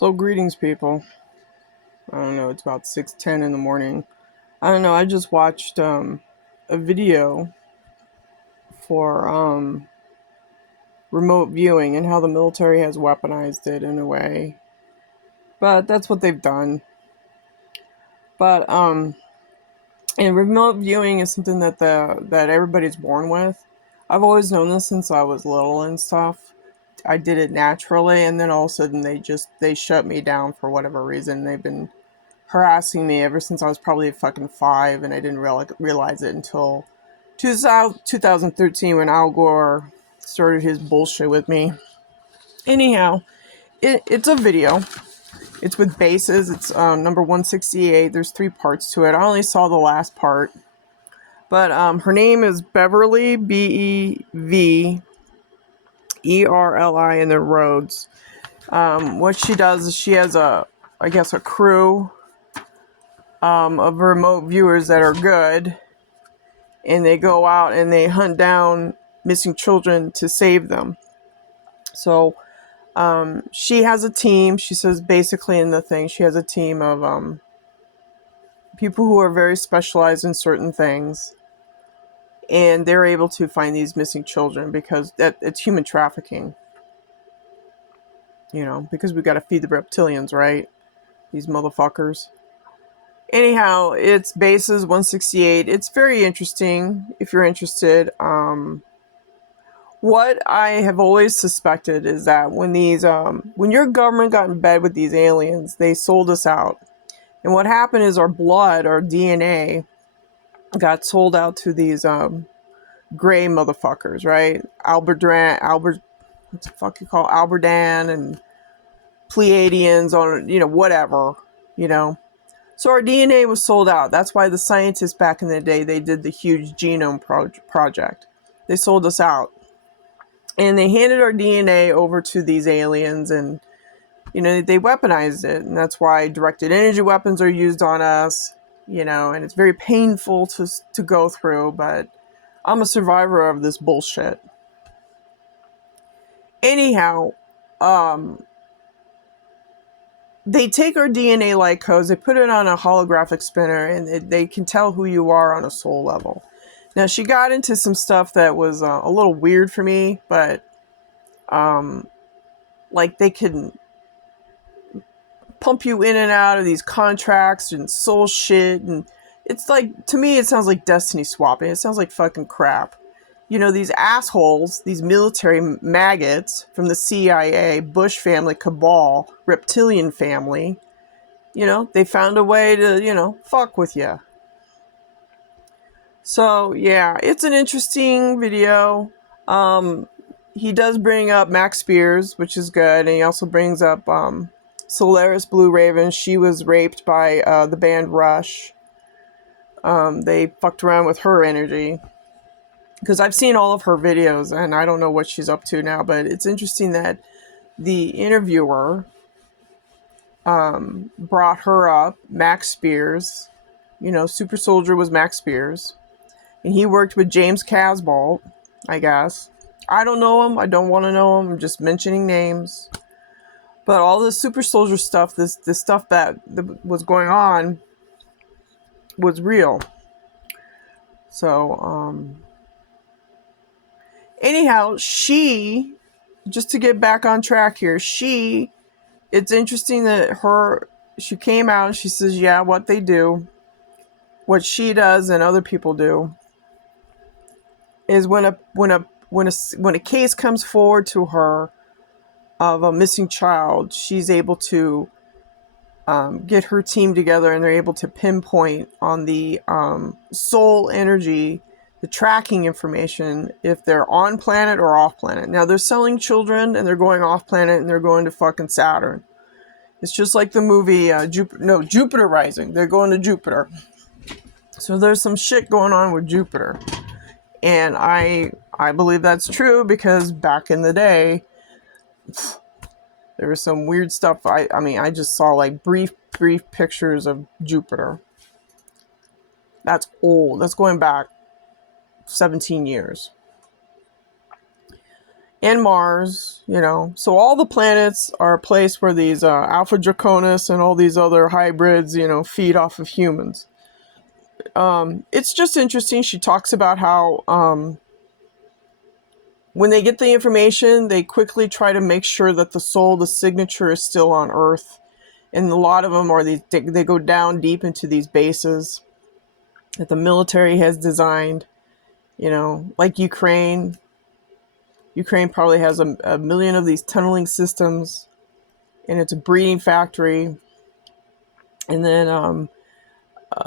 So greetings, people. I don't know. It's about 6:10 in the morning. I don't know. I just watched a video for remote viewing and how the military has weaponized it in a way. But that's what they've done. But and remote viewing is something that everybody's born with. I've always known this since I was little and stuff. I did it naturally, and then all of a sudden they shut me down for whatever reason. They've been harassing me ever since I was probably fucking 5, and I didn't realize it until 2013 when Al Gore started his bullshit with me. Anyhow, it's a video. It's with bases. It's number 168. There's 3 parts to it. I only saw the last part. But her name is Beverly, Beverly, and then Rhodes. What she does is she has a crew of remote viewers that are good, and they go out and they hunt down missing children to save them. So she has a team. She says basically in the thing, she has a team of people who are very specialized in certain things, and they're able to find these missing children because it's human trafficking. Because we got to feed the reptilians, right? These motherfuckers. Anyhow, it's bases 168. It's very interesting if you're interested. What I have always suspected is that when your government got in bed with these aliens, they sold us out. And what happened is our blood, our DNA, got sold out to these gray motherfuckers, right? What's the fuck you call Alberdan and Pleiadians on, whatever, So our DNA was sold out. That's why the scientists back in the day, they did the huge genome project. They sold us out. And they handed our DNA over to these aliens, and, they weaponized it. And that's why directed energy weapons are used on us, and it's very painful to go through, but I'm a survivor of this bullshit. Anyhow, they take our DNA like codes, they put it on a holographic spinner, and they can tell who you are on a soul level. Now, she got into some stuff that was a little weird for me, but like they can pump you in and out of these contracts and soul shit, and it's like, to me, it sounds like destiny swapping. It sounds like fucking crap. These assholes, these military maggots from the CIA, Bush family cabal, reptilian family, they found a way to, fuck with you. So, yeah, it's an interesting video. He does bring up Max Spears, which is good, and he also brings up Solaris Blue Raven. She was raped by the band Rush. They fucked around with her energy. Because I've seen all of her videos, and I don't know what she's up to now, but it's interesting that the interviewer brought her up, Max Spears. Super Soldier was Max Spears. And he worked with James Casbolt, I guess. I don't know him. I don't want to know him. I'm just mentioning names. But all this Super Soldier stuff, this stuff that was going on, was real. So, anyhow, just to get back on track here, it's interesting that she came out and she says, yeah, what they do, what she does and other people do, is when a case comes forward to her of a missing child, she's able to get her team together, and they're able to pinpoint on the soul energy, the tracking information, if they're on planet or off planet. Now, they're selling children, and they're going off planet, and they're going to fucking Saturn. It's just like the movie Jupiter Rising. They're going to Jupiter. So there's some shit going on with Jupiter. And I believe that's true because back in the day, there was some weird stuff. I just saw like brief pictures of Jupiter. That's old. That's going back 17 years. and Mars, you know. So all the planets are a place where these Alpha Draconis and all these other hybrids, you know, feed off of humans. It's just interesting. She talks about how when they get the information, they quickly try to make sure that the soul, the signature, is still on Earth. And a lot of them are these, they go down deep into these bases that the military has designed, you know, like Ukraine. Ukraine probably has a million of these tunneling systems, and it's a breeding factory. And then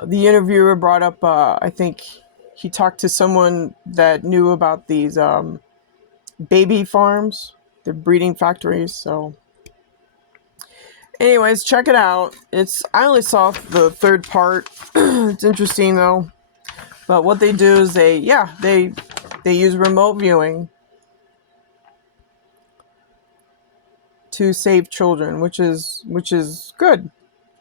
the interviewer brought up, I think he talked to someone that knew about these baby farms, the breeding factories. So, anyways, check it out. I only saw the third part. It's interesting though. But what they do is they use remote viewing to save children, which is good.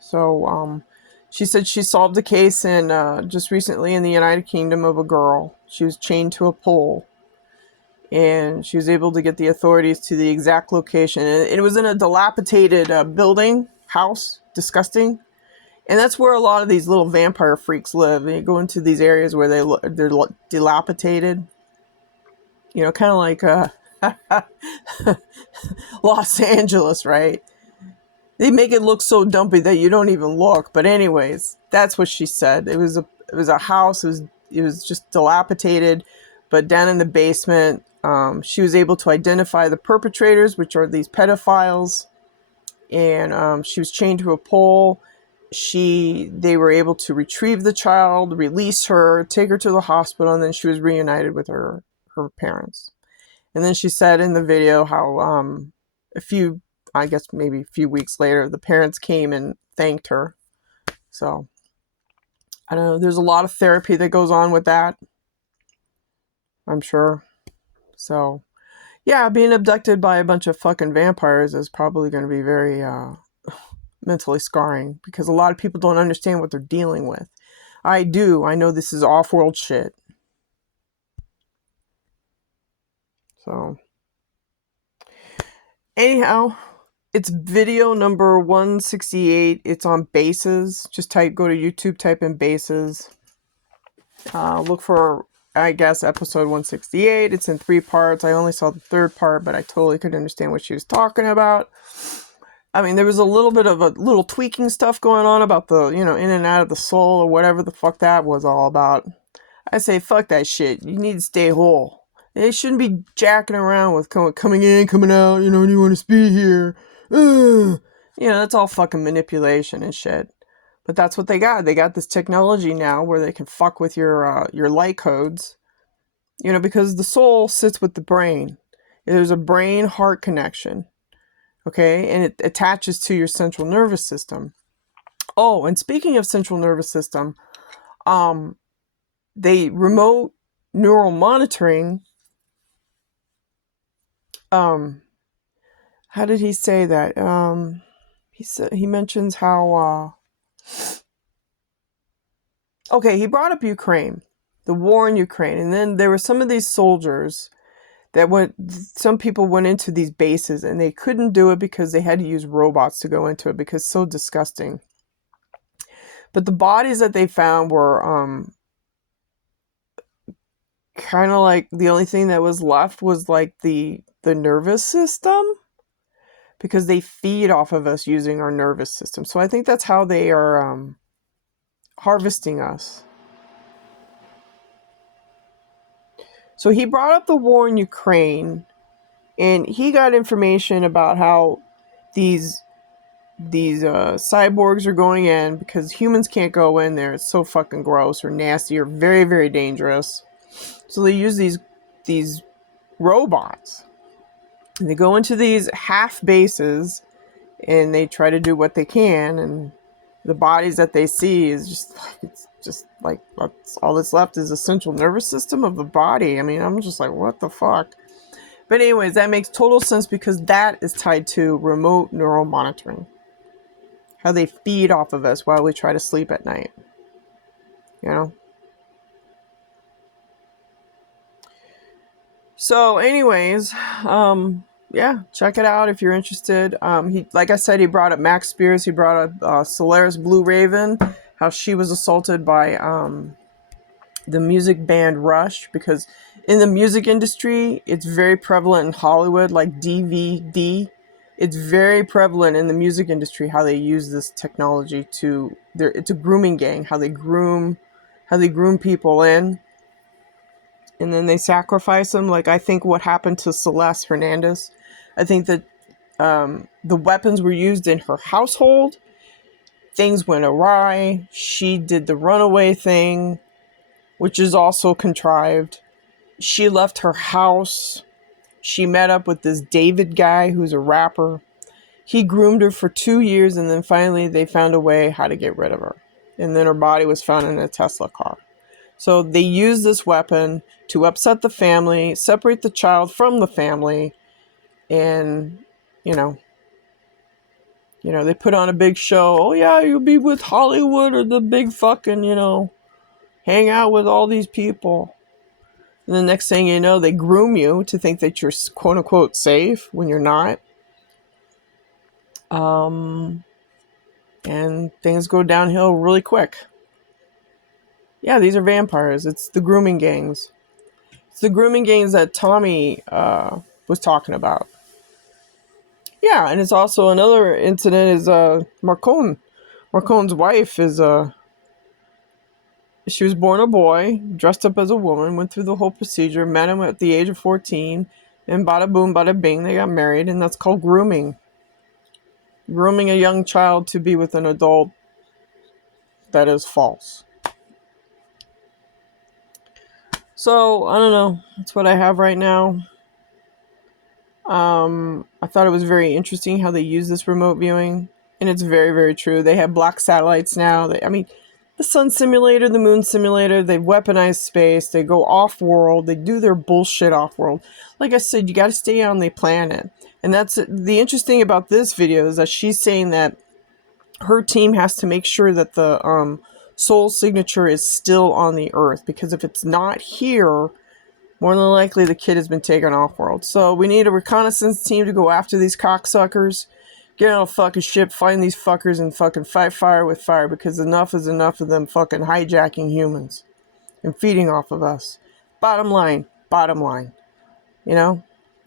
So she said she solved a case in just recently in the United Kingdom of a girl. She was chained to a pole, and she was able to get the authorities to the exact location. And it was in a dilapidated building, house, disgusting. And that's where a lot of these little vampire freaks live. They go into these areas where they're dilapidated. You know, kind of like Los Angeles, right? They make it look so dumpy that you don't even look. But anyways, that's what she said. It was a house. It was just dilapidated, but down in the basement, she was able to identify the perpetrators, which are these pedophiles, and she was chained to a pole. They were able to retrieve the child, release her, take her to the hospital, and then she was reunited with her parents. And then she said in the video how I guess maybe a few weeks later, the parents came and thanked her. So, I don't know. There's a lot of therapy that goes on with that, I'm sure. So, yeah, being abducted by a bunch of fucking vampires is probably going to be very mentally scarring, because a lot of people don't understand what they're dealing with. I do. I know this is off-world shit. So, anyhow, it's video number 168. It's on Bases. Just go to YouTube, type in Bases. Look for, I guess, episode 168. It's in 3 parts. I only saw the third part, but I totally could understand what she was talking about. I mean, there was a little bit of a little tweaking stuff going on about the, you know, in and out of the soul or whatever the fuck that was all about. I say, fuck that shit. You need to stay whole. They shouldn't be jacking around with coming in, coming out, you know, do you want to be here? You know, that's all fucking manipulation and shit. But that's what they got. They got this technology now where they can fuck with your light codes. You know, because the soul sits with the brain. There's a brain-heart connection. Okay? And it attaches to your central nervous system. Oh, and speaking of central nervous system, they remote neural monitoring. How did he say that? He mentions how okay, he brought up Ukraine, the war in Ukraine, and then there were some of these soldiers that some people went into these bases and they couldn't do it because they had to use robots to go into it because it's so disgusting. But the bodies that they found were kind of like the only thing that was left was like the nervous system, because they feed off of us using our nervous system. So I think that's how they are harvesting us. So he brought up the war in Ukraine, and he got information about how these cyborgs are going in because humans can't go in there. It's so fucking gross or nasty or very, very dangerous. So they use these robots. And they go into these half bases and they try to do what they can, and the bodies that they see is just like that's all that's left is the central nervous system of the body. I mean, I'm just like, what the fuck? But anyways, that makes total sense because that is tied to remote neural monitoring. How they feed off of us while we try to sleep at night. You know? So, anyways, yeah, check it out if you're interested. He, like I said, he brought up Max Spears. He brought up Solaris Blue Raven, how she was assaulted by the music band Rush, because in the music industry, it's very prevalent in Hollywood, like DVD. It's very prevalent in the music industry how they use this technology to it's a grooming gang, how they groom people in, and then they sacrifice them. Like I think what happened to Celeste Hernandez, I think that the weapons were used in her household. Things went awry. She did the runaway thing, which is also contrived. She left her house. She met up with this David guy who's a rapper. He groomed her for 2 years, and then finally they found a way how to get rid of her. And then her body was found in a Tesla car. So they used this weapon to upset the family, separate the child from the family, and, you know, they put on a big show. Oh yeah, you'll be with Hollywood or the big fucking, hang out with all these people. And the next thing you know, they groom you to think that you're quote unquote safe when you're not. And things go downhill really quick. Yeah, these are vampires. It's the grooming gangs. It's the grooming gangs that Tommy was talking about. Yeah, and it's also another incident is Marcone. Marcone's wife is she was born a boy, dressed up as a woman, went through the whole procedure, met him at the age of 14, and bada boom, bada bing, they got married, and that's called grooming. Grooming a young child to be with an adult that is false. So, I don't know. That's what I have right now. I thought it was very interesting how they use this remote viewing, and it's very, very true. They have black satellites now. The sun simulator, the moon simulator, they weaponize space, they go off-world, they do their bullshit off-world. Like I said, you got to stay on the planet. And that's the interesting about this video is that she's saying that her team has to make sure that the soul signature is still on the Earth, because if it's not here, more than likely the kid has been taken off-world. So we need a reconnaissance team to go after these cocksuckers. Get on a fucking ship, find these fuckers, and fucking fight fire with fire, because enough is enough of them fucking hijacking humans and feeding off of us. Bottom line.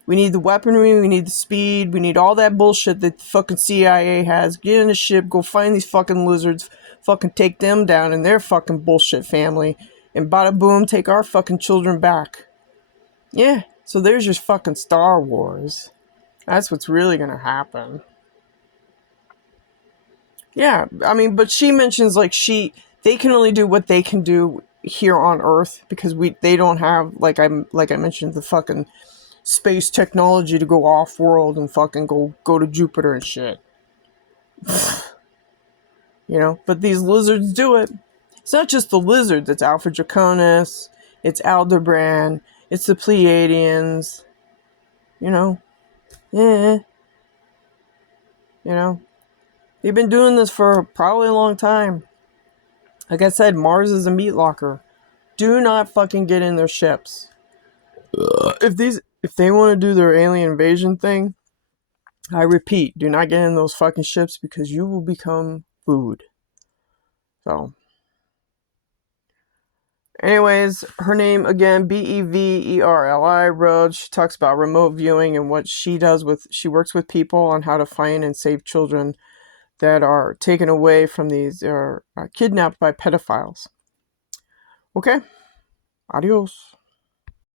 We need the weaponry, we need the speed, we need all that bullshit that the fucking CIA has. Get in the ship, go find these fucking lizards, fucking take them down and their fucking bullshit family, and bada boom, take our fucking children back. Yeah, so there's your fucking Star Wars. That's what's really gonna happen. Yeah, but she mentions they can only do what they can do here on Earth, because they don't have, like I mentioned, the fucking space technology to go off world and fucking go to Jupiter and shit. But these lizards do it. It's not just the lizards, it's Alpha Draconis, it's Aldebaran, it's the Pleiadians. Yeah. They've been doing this for probably a long time. Like I said, Mars is a meat locker. Do not fucking get in their ships. If they want to do their alien invasion thing, I repeat, do not get in those fucking ships, because you will become food. So, anyways, her name again, Beverly Rhodes. She talks about remote viewing and what she does she works with people on how to find and save children that are taken away from these, or kidnapped by pedophiles. Okay, adios.